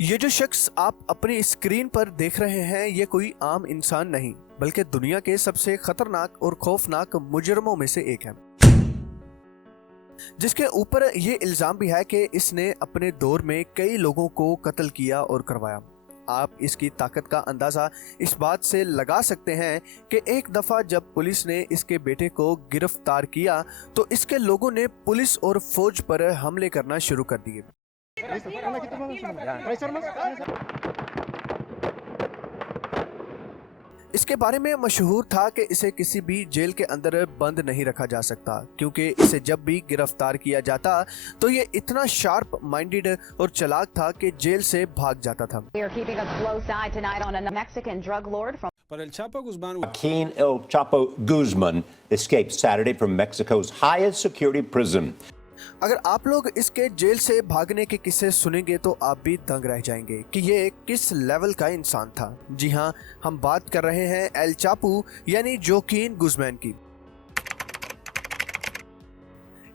ये जो शख्स आप अपनी स्क्रीन पर देख रहे हैं ये कोई आम इंसान नहीं बल्कि दुनिया के सबसे खतरनाक और खौफनाक मुजरमों में से एक है, जिसके ऊपर ये इल्जाम भी है कि इसने अपने दौर में कई लोगों को कत्ल किया और करवाया। आप इसकी ताकत का अंदाजा इस बात से लगा सकते हैं कि एक दफा जब पुलिस ने इसके बेटे को गिरफ्तार किया तो इसके लोगों ने पुलिस और फौज पर हमले करना शुरू कर दिए। इसके बारे में मशहूर था कि इसे किसी भी जेल के अंदर बंद नहीं रखा जा सकता, क्योंकि इसे जब भी गिरफ्तार किया जाता तो ये इतना शार्प माइंडेड और चालाक था कि जेल से भाग जाता था। But El Chapo Guzman Joaquin El Chapo Guzman escaped Saturday from Mexico's highest security prison. अगर आप लोग इसके जेल से भागने के किस्से सुनेंगे तो आप भी दंग रह जाएंगे कि ये किस लेवल का इंसान था। जी हाँ, हम बात कर रहे हैं एल चापो यानी जोकीन गुज़मैन की।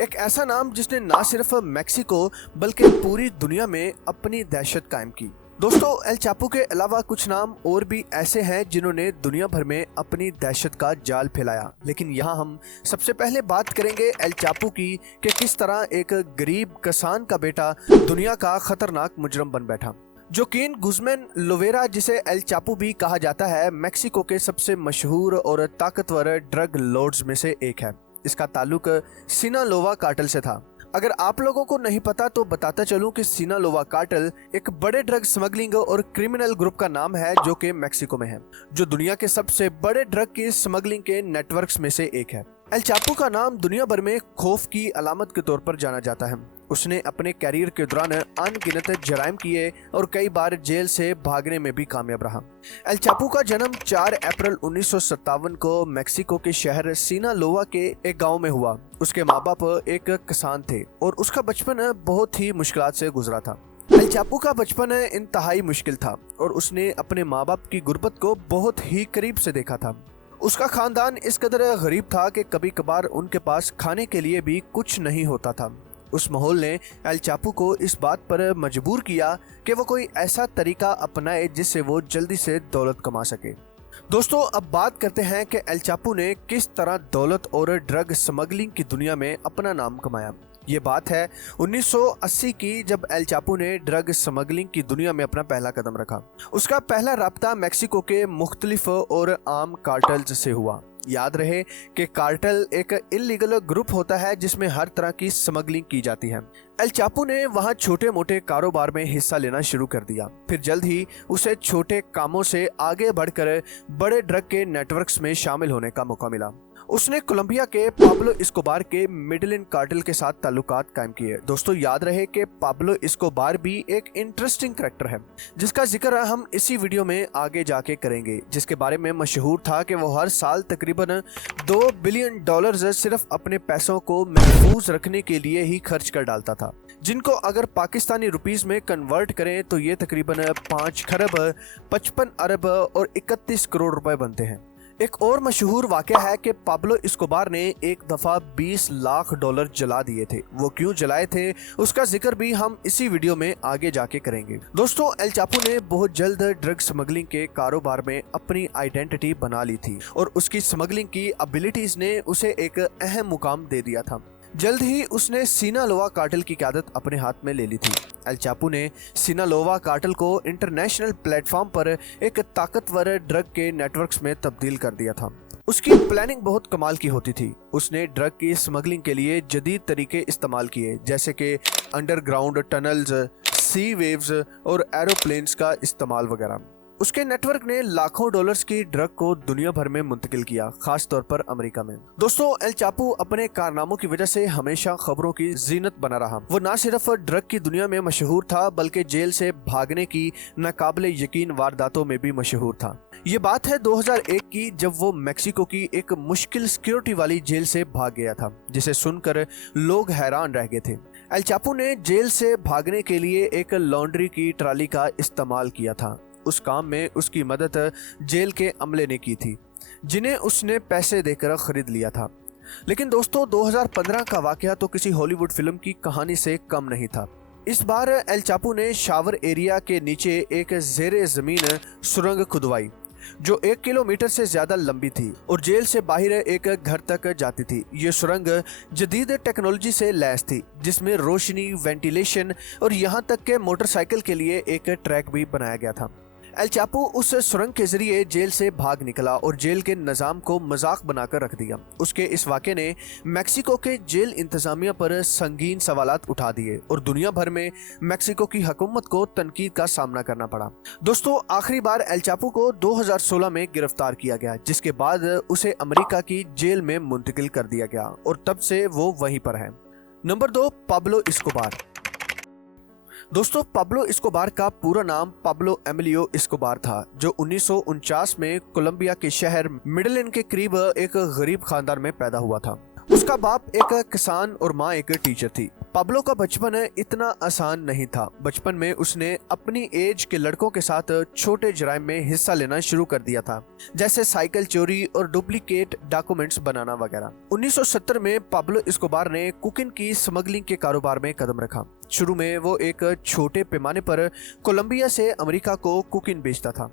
एक ऐसा नाम जिसने ना सिर्फ मैक्सिको बल्कि पूरी दुनिया में अपनी दहशत कायम की। दोस्तों, एल चापो के अलावा कुछ नाम और भी ऐसे हैं जिन्होंने दुनिया भर में अपनी दहशत का जाल फैलाया, लेकिन यहाँ हम सबसे पहले बात करेंगे एल चापो की कि किस तरह एक गरीब किसान का बेटा दुनिया का खतरनाक मुजरम बन बैठा। जोकीन गुज़मैन लोवेरा, जिसे एल चापो भी कहा जाता है, मैक्सिको के सबसे मशहूर और ताकतवर ड्रग लॉर्ड्स में से एक है। इसका ताल्लुक सिनालोवा कार्टेल से था। अगर आप लोगों को नहीं पता तो बताता चलूं कि सिनालोवा कार्टेल एक बड़े ड्रग स्मगलिंग और क्रिमिनल ग्रुप का नाम है जो कि मैक्सिको में है, जो दुनिया के सबसे बड़े ड्रग की स्मगलिंग के नेटवर्क्स में से एक है। एल चापो का नाम दुनिया भर में खौफ की अलामत के तौर पर जाना जाता है। उसने अपने कैरियर के दौरान अनगिनत जराइम किए और कई बार जेल से भागने में भी कामयाब रहा। एल चापो का जन्म 4 अप्रैल 1957 को मैक्सिको के शहर सिनालोवा के एक गांव में हुआ। उसके माँ बाप एक किसान थे और उसका बचपन बहुत ही मुश्किलात से गुजरा था। एल चापो का बचपन इंतहाई मुश्किल था और उसने अपने माँ बाप की गुर्बत को बहुत ही करीब से देखा था। उसका खानदान इस कदर गरीब था कि कभी कभार उनके पास खाने के लिए भी कुछ नहीं होता था। उस माहौल ने एल चापो को इस बात पर मजबूर किया कि वो कोई ऐसा तरीका अपनाए जिससे वो जल्दी से दौलत कमा सके। दोस्तों, अब बात करते हैं कि एल चापो ने किस तरह दौलत और ड्रग स्मगलिंग की दुनिया में अपना नाम कमाया। ये बात है 1980 की, जब एल चापो ने ड्रग स्मगलिंग की दुनिया में अपना पहला कदम रखा। उसका पहला राब्ता मैक्सिको के मुख्तलिफ और आम कार्टेल्स से हुआ। याद रहे कि कार्टेल एक इल्लीगल ग्रुप होता है जिसमें हर तरह की स्मगलिंग की जाती है। एल चापो ने वहां छोटे मोटे कारोबार में हिस्सा लेना शुरू कर दिया। फिर जल्द ही उसे छोटे कामों से आगे बढ़कर बड़े ड्रग के नेटवर्क्स में शामिल होने का मौका मिला। उसने कोलंबिया के पाब्लो एस्कोबार के मिडलिन कार्टेल के साथ ताल्लुकात कायम किए। दोस्तों, याद रहे कि पाब्लो एस्कोबार भी एक इंटरेस्टिंग करैक्टर है जिसका जिक्र हम इसी वीडियो में आगे जाके करेंगे, जिसके बारे में मशहूर था कि वो हर साल तकरीबन $2 बिलियन सिर्फ अपने पैसों को महफूज रखने के लिए ही खर्च कर डालता था, जिनको अगर पाकिस्तानी रुपीस में कन्वर्ट करें तो ये तकरीबन 5 खरब 55 अरब और 31 करोड़ रुपए बनते हैं। एक और मशहूर वाकया है कि पाब्लो एस्कोबार ने एक दफा $20 लाख जला दिए थे। वो क्यों जलाए थे उसका जिक्र भी हम इसी वीडियो में आगे जाके करेंगे। दोस्तों, एल चापो ने बहुत जल्द ड्रग स्मगलिंग के कारोबार में अपनी आइडेंटिटी बना ली थी और उसकी स्मगलिंग की एबिलिटीज ने उसे एक अहम मुकाम दे दिया था। जल्द ही उसने सिनालोवा कार्टेल की क़यादत अपने हाथ में ले ली थी। एल चापो ने सिनालोवा कार्टेल को इंटरनेशनल प्लेटफॉर्म पर एक ताकतवर ड्रग के नेटवर्क्स में तब्दील कर दिया था। उसकी प्लानिंग बहुत कमाल की होती थी। उसने ड्रग की स्मगलिंग के लिए जदीद तरीके इस्तेमाल किए, जैसे कि अंडरग्राउंड टनल्स, सी वेव्स और एरोप्लेन्स का इस्तेमाल वगैरह। उसके नेटवर्क ने लाखों डॉलर्स की ड्रग को दुनिया भर में मुंतकिल किया, खास तौर पर अमेरिका में। दोस्तों, एल चापो अपने कारनामों की वजह से हमेशा खबरों की जीनत बना रहा। वो ना सिर्फ ड्रग की दुनिया में मशहूर था बल्कि जेल से भागने की नाकाबिले यकीन वारदातों में भी मशहूर था। ये बात है 2001 की, जब वो मैक्सिको की एक मुश्किल सिक्योरिटी वाली जेल से भाग गया था, जिसे सुनकर लोग हैरान रह गए थे। एल चापो ने जेल से भागने के लिए एक लॉन्ड्री की ट्राली का इस्तेमाल किया था। उस काम में उसकी मदद जेल के अमले ने की थी, जिन्हें उसने पैसे देकर खरीद लिया था। लेकिन दोस्तों, 2015 का वाकया तो किसी हॉलीवुड फिल्म की कहानी से कम नहीं था। इस बार एल चापो ने शावर एरिया के नीचे एक जेरे जमीन सुरंग खुदवाई जो 1 किलोमीटर से ज्यादा लंबी थी और जेल से बाहर एक घर तक जाती थी। ये सुरंग जदीद टेक्नोलॉजी से लैस थी जिसमें रोशनी, वेंटिलेशन और यहाँ तक के मोटरसाइकिल के लिए एक ट्रैक भी बनाया गया था। एल चापो उस सुरंग के जरिए जेल से भाग निकला और जेल के निज़ाम को मजाक बनाकर रख दिया। उसके इस वाक़े ने मेक्सिको के जेल इंतजामिया पर संगीन सवालात उठा दिए और दुनिया भर में मेक्सिको की हुकूमत को तनकीद का सामना करना पड़ा। दोस्तों, आखिरी बार एल चापो को 2016 में गिरफ्तार किया गया, जिसके बाद उसे अमेरिका की जेल में मुंतकिल कर दिया गया और तब से वो वहीं पर है। Number 2, Pablo Escobar. दोस्तों, पाब्लो एस्कोबार का पूरा नाम पाब्लो एमिलियो एस्कोबार था, जो 1949 में कोलंबिया के शहर मेडेलिन के करीब एक गरीब खानदान में पैदा हुआ था। उसका बाप एक किसान और माँ एक टीचर थी। पाब्लो का बचपन इतना आसान नहीं था। बचपन में उसने अपनी एज के लड़कों के साथ छोटे जराइम में हिस्सा लेना शुरू कर दिया था, जैसे साइकिल चोरी और डुप्लीकेट डॉक्यूमेंट्स बनाना वगैरह। 1970 में पाब्लो एस्कोबार ने कोकीन की स्मगलिंग के कारोबार में कदम रखा। शुरू में वो एक छोटे पैमाने पर कोलंबिया से अमेरिका को कोकीन बेचता था,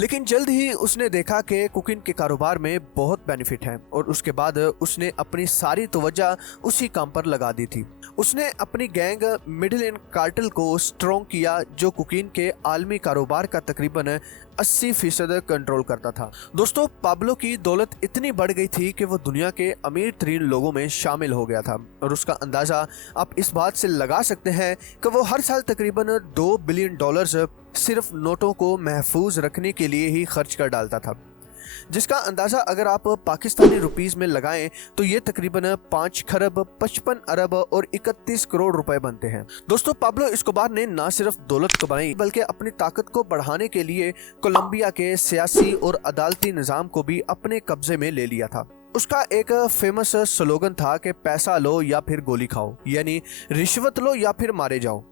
लेकिन जल्द ही उसने देखा कि कोकीन के कारोबार में बहुत बेनिफिट है और उसके बाद उसने अपनी सारी तवज्जो उसी काम पर लगा दी थी। उसने अपनी गैंग मेडेलिन कार्टेल को स्ट्रॉन्ग किया, जो कोकीन के आलमी कारोबार का तकरीबन 80% कंट्रोल करता था। दोस्तों, पाब्लो की दौलत इतनी बढ़ गई थी कि वो दुनिया के अमीर तरीन लोगों में शामिल हो गया था और उसका अंदाजा आप इस बात से लगा सकते हैं कि वो हर साल तकरीबन $2 बिलियन सिर्फ नोटों को महफूज रखने के लिए ही खर्च कर डालता था, जिसका अंदाजा अगर आप पाकिस्तानी रुपीस में लगाएं तो ये तकरीबन 5 खरब 55 अरब और 31 करोड़ रुपए बनते हैं। दोस्तों, पाब्लो एस्कोबार ने न सिर्फ दौलत कमाई बल्कि अपनी ताकत को बढ़ाने के लिए कोलंबिया के सियासी और अदालती निज़ाम को भी अपने कब्जे में ले लिया था। उसका एक फेमस स्लोगन था कि पैसा लो या फिर गोली खाओ, यानी रिश्वत लो या फिर मारे जाओ।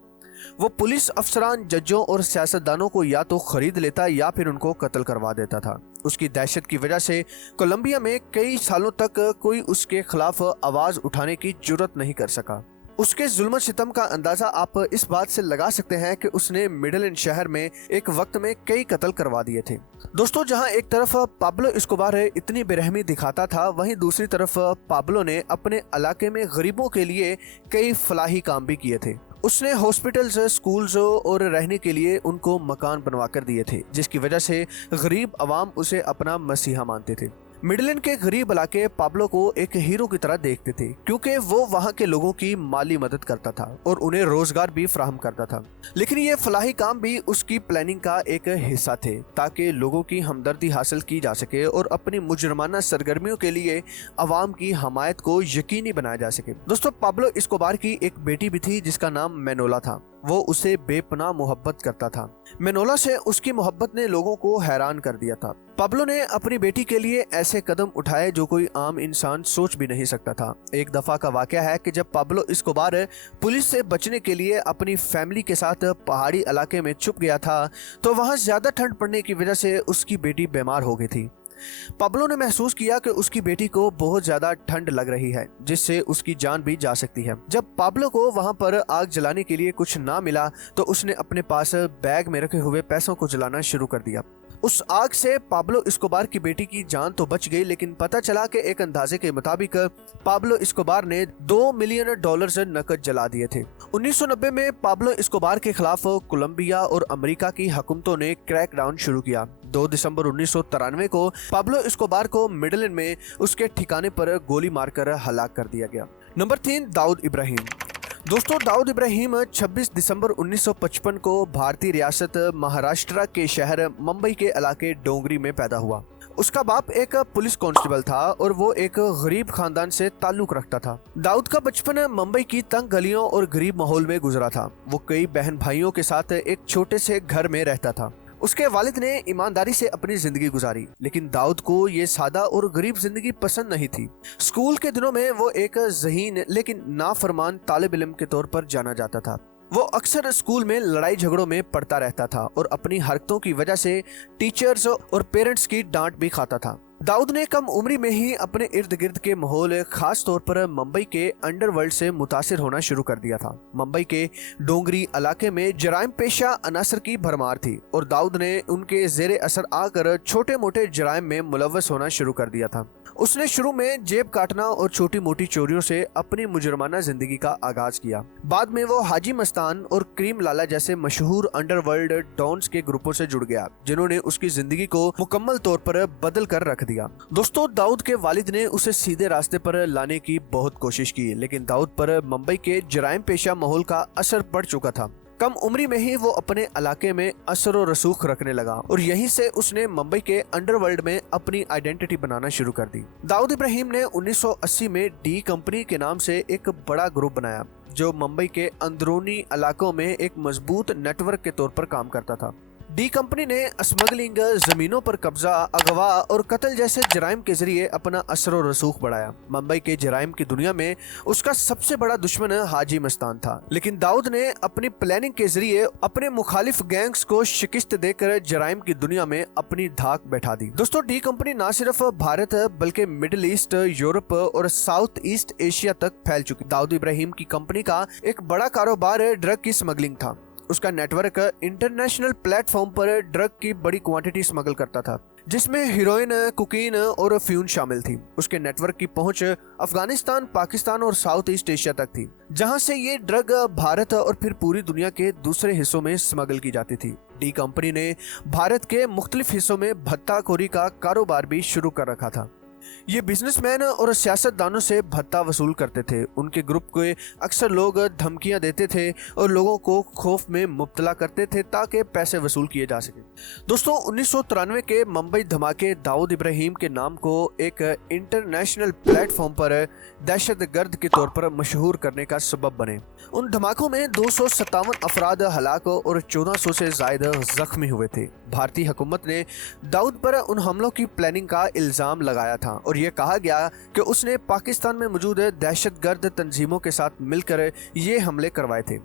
वो पुलिस अफसरान, जजों और सियासतदानों को या तो खरीद लेता या फिर उनको कत्ल करवा देता था। उसकी दहशत की वजह से कोलंबिया में कई सालों तक कोई उसके खिलाफ आवाज उठाने की जुर्रत नहीं कर सका। उसके जुल्म सितम का अंदाजा आप इस बात से लगा सकते हैं कि उसने मेडेलिन शहर में एक वक्त में कई कत्ल करवा दिए थे। दोस्तों, जहां एक तरफ पाब्लो एस्कोबार इतनी बेरहमी दिखाता था, वहीं दूसरी तरफ पाब्लो ने अपने इलाके में गरीबों के लिए कई फलाही काम भी किए थे। उसने हॉस्पिटल्स, स्कूल्स और रहने के लिए उनको मकान बनवा कर दिए थे, जिसकी वजह से गरीब अवाम उसे अपना मसीहा मानते थे। मेडेलिन के गरीब इलाके पाब्लो को एक हीरो की तरह देखते थे, क्योंकि वो वहाँ के लोगों की माली मदद करता था और उन्हें रोजगार भी फराहम करता था। लेकिन ये फलाही काम भी उसकी प्लानिंग का एक हिस्सा थे, ताकि लोगों की हमदर्दी हासिल की जा सके और अपनी मुजरमाना सरगर्मियों के लिए अवाम की हमायत को यकीनी बनाया जा सके। दोस्तों, पाब्लो एस्कोबार की एक बेटी भी थी जिसका नाम मैनोला था। वो उसे बेपनाह मोहब्बत करता था। मैनोला से उसकी मोहब्बत ने लोगों को हैरान कर दिया था। पाब्लो ने अपनी बेटी के लिए ऐसे कदम उठाए जो कोई आम इंसान सोच भी नहीं सकता था। एक दफा का वाकया है कि जब पाब्लो एस्कोबार पुलिस से बचने के लिए अपनी फैमिली के साथ पहाड़ी इलाके में छुप गया था, तो वहां ज्यादा ठंड पड़ने की वजह से उसकी बेटी बीमार हो गई थी। पाब्लो ने महसूस किया कि उसकी बेटी को बहुत ज्यादा ठंड लग रही है, जिससे उसकी जान भी जा सकती है। जब पाब्लो को वहां पर आग जलाने के लिए कुछ ना मिला, तो उसने अपने पास बैग में रखे हुए पैसों को जलाना शुरू कर दिया। उस आग से पाब्लो एस्कोबार की बेटी की जान तो बच गई, लेकिन पता चला कि एक अंदाजे के मुताबिक पाब्लो एस्कोबार ने $2 मिलियन नकद जला दिए थे। 1990 में पाब्लो एस्कोबार के खिलाफ कोलंबिया और अमेरिका की हुकूमतों ने क्रैकडाउन शुरू किया। 2 दिसंबर 1993 को पाब्लो एस्कोबार को मेडेलिन में उसके ठिकाने पर गोली मारकर हलाक कर दिया गया। नंबर 3, दाऊद इब्राहिम। दोस्तों, दाऊद इब्राहिम 26 दिसंबर 1955 को भारतीय रियासत महाराष्ट्र के शहर मुंबई के इलाके डोंगरी में पैदा हुआ। उसका बाप एक पुलिस कांस्टेबल था और वो एक गरीब खानदान से ताल्लुक रखता था। दाऊद का बचपन मुंबई की तंग गलियों और गरीब माहौल में गुजरा था। वो कई बहन भाइयों के साथ एक छोटे से घर में रहता था। उसके वालिद ने ईमानदारी से अपनी जिंदगी गुजारी, लेकिन दाऊद को ये सादा और गरीब जिंदगी पसंद नहीं थी। स्कूल के दिनों में वो एक ज़हीन लेकिन नाफरमान तालिब इल्म के तौर पर जाना जाता था। वो अक्सर स्कूल में लड़ाई झगड़ों में पड़ता रहता था और अपनी हरकतों की वजह से टीचर्स और पेरेंट्स की डांट भी खाता था। दाऊद ने कम उम्र में ही अपने इर्द गिर्द के माहौल, खास तौर पर मुंबई के अंडरवर्ल्ड से मुतासिर होना शुरू कर दिया था। मुंबई के डोंगरी इलाके में जराइम पेशा अनासर की भरमार थी और दाऊद ने उनके जेरे असर आकर छोटे मोटे जराइम में मुलव्वस होना शुरू कर दिया था। उसने शुरू में जेब काटना और छोटी मोटी चोरियों से अपनी मुजरमाना जिंदगी का आगाज किया। बाद में वो हाजी मस्तान और क्रीम लाला जैसे मशहूर अंडरवर्ल्ड डॉन्स के ग्रुपों से जुड़ गया, जिन्होंने उसकी जिंदगी को मुकम्मल तौर पर बदल कर रख दिया। दोस्तों, दाऊद के वालिद ने उसे सीधे रास्ते पर लाने की बहुत कोशिश की, लेकिन दाऊद पर मुंबई के जराइम पेशा माहौल का असर पड़ चुका था। कम उम्री में ही वो अपने इलाके में असर और रसूख रखने लगा और यहीं से उसने मुंबई के अंडरवर्ल्ड में अपनी आइडेंटिटी बनाना शुरू कर दी। दाऊद इब्राहिम ने 1980 में डी कंपनी के नाम से एक बड़ा ग्रुप बनाया, जो मुंबई के अंदरूनी इलाकों में एक मजबूत नेटवर्क के तौर पर काम करता था। डी कंपनी ने स्मगलिंग, जमीनों पर कब्जा, अगवा और कत्ल जैसे जराइम के जरिए अपना असर और रसूख बढ़ाया। मुंबई के जराइम की दुनिया में उसका सबसे बड़ा दुश्मन हाजी मस्तान था, लेकिन दाऊद ने अपनी प्लानिंग के जरिए अपने मुखालिफ गैंग्स को शिकस्त देकर जराइम की दुनिया में अपनी धाक बैठा दी। दोस्तों, डी कंपनी न सिर्फ भारत बल्कि मिडिल ईस्ट, यूरोप और साउथ ईस्ट एशिया तक फैल चुकी। दाऊद इब्राहिम की कंपनी का एक बड़ा कारोबार ड्रग की स्मगलिंग था। उसका नेटवर्क इंटरनेशनल प्लेटफॉर्म पर ड्रग की बड़ी क्वांटिटी स्मगल करता था, जिसमें हीरोइन, कोकीन और फ्यून शामिल थी। उसके नेटवर्क की पहुंच अफगानिस्तान, पाकिस्तान और साउथ ईस्ट एशिया तक थी, जहां से ये ड्रग भारत और फिर पूरी दुनिया के दूसरे हिस्सों में स्मगल की जाती थी। डी कंपनी ने भारत के मुख्तलिफ हिस्सों में भत्ताखोरी का कारोबार भी शुरू कर रखा था। ये बिजनेसमैन और सियासतदानों से भत्ता वसूल करते थे। उनके ग्रुप को अक्सर लोग धमकियां देते थे और लोगों को खौफ में मुब्तला करते थे ताकि पैसे वसूल किए जा सके। दोस्तों, 1993 के मुंबई धमाके दाऊद इब्राहिम के नाम को एक इंटरनेशनल प्लेटफॉर्म पर दहशतगर्द के तौर पर मशहूर करने का सबब बने। उन धमाकों में 257 अफराद हलाक और 1400 से ज्यादा जख्मी हुए थे। भारतीय हुकूमत ने दाऊद पर उन हमलों की प्लानिंग का इल्जाम लगाया था और यह कहा गया कि उसने पाकिस्तान में मौजूद दहशतगर्द तंजीमों के साथ मिलकर ये हमले करवाए थे।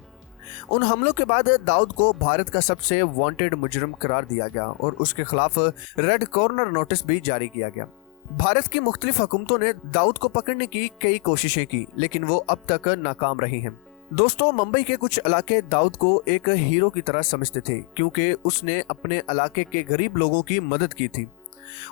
उन हमलों के बाद दाऊद को भारत का सबसे वांटेड मुजरिम करार दिया गया और उसके खिलाफ रेड कॉर्नर नोटिस भी जारी किया गया। भारत की मुख्तलिफ हुकूमतों ने दाऊद को पकड़ने की कई कोशिशें की, लेकिन वो अब तक नाकाम रही हैं। दोस्तों, मुंबई के कुछ इलाके दाऊद को एक हीरो की तरह समझते थे, क्योंकि उसने अपने इलाके के गरीब लोगों की मदद की थी,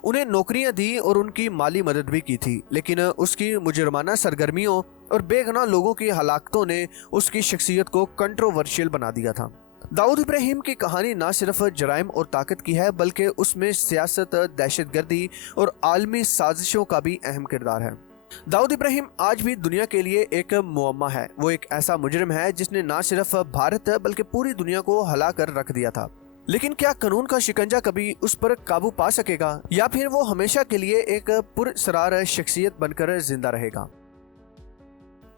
उन्हें नौकरियां दी और उनकी माली मदद भी की थी। लेकिन उसकी मुजरमाना सरगर्मियों और बेगुनाह लोगों की हलाकतों ने उसकी शख्सियत को कंट्रोवर्शियल बना दिया था। दाऊद इब्राहिम की कहानी न सिर्फ जराइम और ताकत की है, बल्कि उसमें सियासत, दहशतगर्दी और आलमी साजिशों का भी अहम किरदार है। दाऊद इब्राहिम आज भी दुनिया के लिए एक मुअम्मा है। वो एक ऐसा मुजरिम है जिसने न सिर्फ भारत बल्कि पूरी दुनिया को हला कर रख दिया था। लेकिन क्या कानून का शिकंजा कभी उस पर काबू पा सकेगा, या फिर वो हमेशा के लिए एक पुरसरार शख्सियत बनकर जिंदा रहेगा?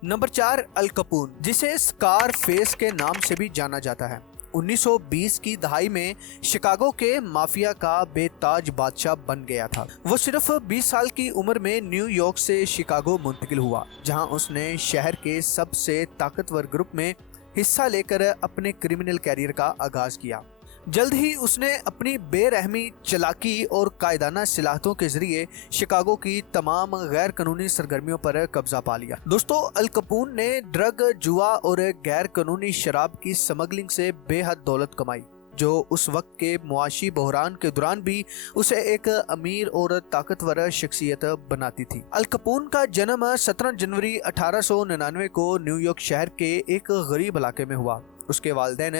नंबर 4, अल कपून, जिसे स्कार फेस के नाम से भी जाना जाता है। 1920 की दहाई में शिकागो के माफिया का बेताज बादशाह बन गया था। वो सिर्फ 20 साल की उम्र में न्यूयॉर्क से शिकागो मुंतकिल हुआ, जहां उसने शहर के सबसे ताकतवर ग्रुप में हिस्सा लेकर अपने क्रिमिनल कैरियर का आगाज किया। जल्द ही उसने अपनी बेरहमी, चालाकी और कायदाना सिलाहतों के जरिए शिकागो की तमाम गैर कानूनी सरगर्मियों पर कब्जा पा लिया। दोस्तों, अल कपून ने ड्रग, जुआ और गैर कानूनी शराब की स्मगलिंग से बेहद दौलत कमाई, जो उस वक्त के मुआशी बहरान के दौरान भी उसे एक अमीर और ताकतवर शख्सियत बनाती थी। अल कपून का जन्म 17 जनवरी 1899 को न्यूयॉर्क शहर के एक गरीब इलाके में हुआ। उसके वालिदैन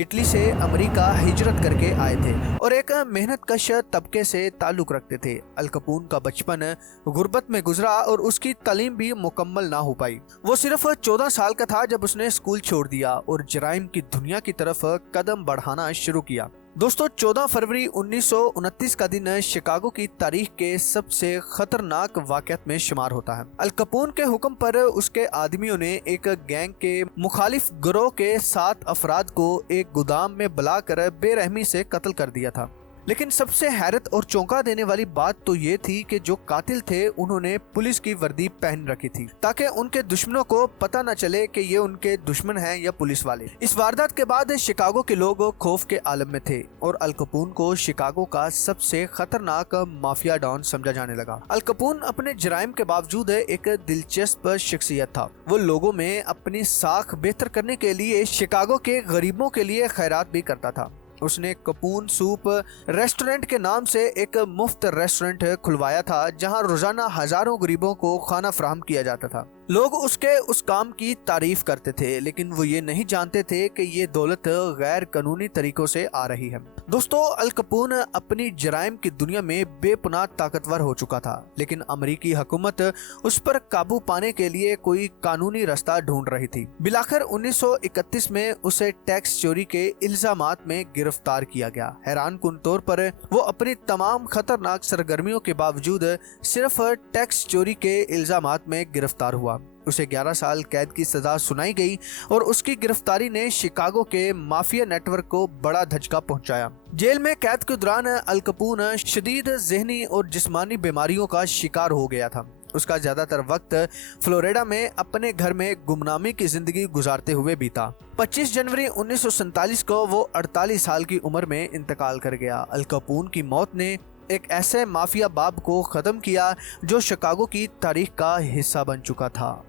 इटली से अमेरिका हिजरत करके आए थे और एक मेहनत कश तबके से ताल्लुक रखते थे। अल कपून का बचपन गुर्बत में गुजरा और उसकी तालीम भी मुकम्मल ना हो पाई। वो सिर्फ 14 साल का था जब उसने स्कूल छोड़ दिया और जराइम की दुनिया की तरफ कदम बढ़ाना शुरू किया। दोस्तों, 14 फरवरी 1929 का दिन शिकागो की तारीख के सबसे खतरनाक वाक़यात में शुमार होता है। अल कपून के हुक्म पर उसके आदमियों ने एक गैंग के मुखालिफ गिरोह के 7 अफराद को एक गोदाम में बुलाकर बेरहमी से कत्ल कर दिया था। लेकिन सबसे हैरत और चौंका देने वाली बात तो ये थी कि जो कातिल थे उन्होंने पुलिस की वर्दी पहन रखी थी ताकि उनके दुश्मनों को पता न चले कि ये उनके दुश्मन हैं या पुलिस वाले। इस वारदात के बाद शिकागो के लोग खौफ के आलम में थे और अल कपून को शिकागो का सबसे खतरनाक माफिया डॉन समझा जाने लगा। अल कपून अपने जराइम के बावजूद एक दिलचस्प शख्सियत था। वो लोगों में अपनी साख बेहतर करने के लिए शिकागो के गरीबों के लिए खैरात भी करता था। उसने कपून सूप रेस्टोरेंट के नाम से एक मुफ्त रेस्टोरेंट खुलवाया था जहां रोजाना हजारों गरीबों को खाना फराहम किया जाता था। लोग उसके उस काम की तारीफ करते थे, लेकिन वो ये नहीं जानते थे कि ये दौलत गैर कानूनी तरीकों से आ रही है। दोस्तों, अल कपून अपनी जराइम की दुनिया में बेपनाह ताकतवर हो चुका था, लेकिन अमेरिकी हुकूमत उस पर काबू पाने के लिए कोई कानूनी रास्ता ढूंढ रही थी। बिलाखिर 1931 में उसे टैक्स चोरी के इल्जामात में गिरफ्तार किया गया। हैरानकुन तौर पर वो अपनी तमाम खतरनाक सरगर्मियों के बावजूद सिर्फ टैक्स चोरी के इल्जामात में गिरफ्तार हुआ। उसे 11 साल कैद की सजा सुनाई गई और उसकी गिरफ्तारी ने शिकागो के माफिया नेटवर्क को बड़ा धचका पहुंचाया। जेल में कैद के दौरान अल कपून शदीद ज़हनी और जिस्मानी बीमारियों का शिकार हो गया था। उसका ज्यादातर वक्त फ्लोरिडा में अपने घर में गुमनामी की जिंदगी गुजारते हुए बीता। 25 जनवरी 1947 को वो 48 साल की उम्र में इंतकाल कर गया। अल कपून की मौत ने एक ऐसे माफिया बाब को खत्म किया जो शिकागो की तारीख का हिस्सा बन चुका था।